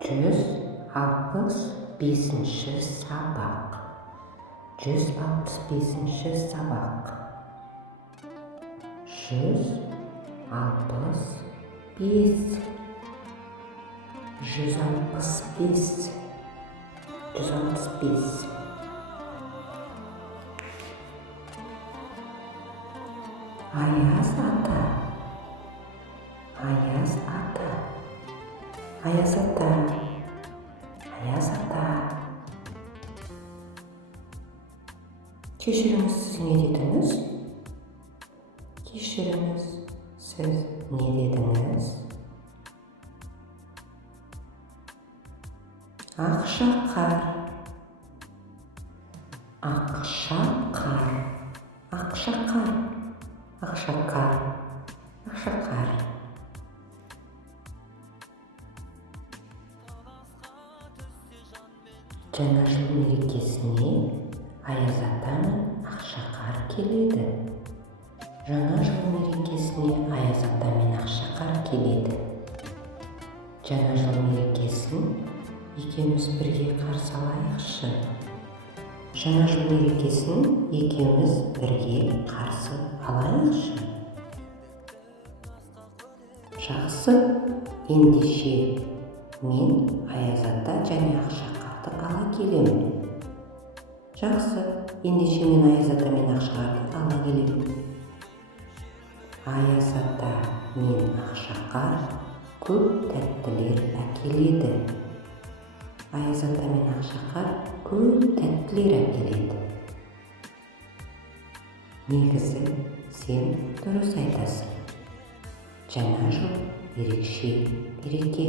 165-ші сабақ. 165-ші сабақ. 165. 165. 165. Ayaz ата. Ayaz ата. Ayaz ата. Ayaz ата. Кешіріңіз, сіз не дедіңіз? Кешіріңіз, сіз не дедіңіз? Ақшақар. Ақшақар. Ақшақар. Ақшақар. Ақшақар. Жаңа жыл мерекесіне Аяз ата мен Ақшақар келеді. Жаңа жыл мерекесіне Аяз ата мен Ақшақар келеді. Жаңа жыл мерекесін екеуміз бірге қарсы алайықшы. Жаңа жыл мерекесін екеуміз бірге қарсы алайықшы. Жақсы, ендеше мен Аяз ата және Ақшақарды ала келемін. Жақсы, ендеше мен Аяз ата мен Ақшақарды ала келемін. Аяз ата мен Ақшақар көп тәттілер әкеледі. Аяз ата мен Ақшақар көп тәттілер әкеледі. Негізі сен дұрыс айтасың. Жаңа жыл ерекше мереке.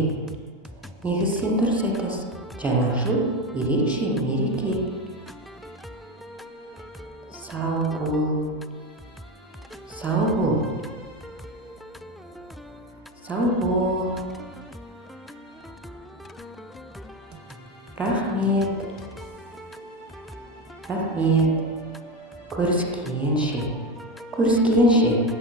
Негізі сен дұрыс айтасың. Жаңа жыл ерекше мереке. Сау бол. Сау бол. Сау бол. Рахмет. Рахмет. Көріскенше. Көріскенше.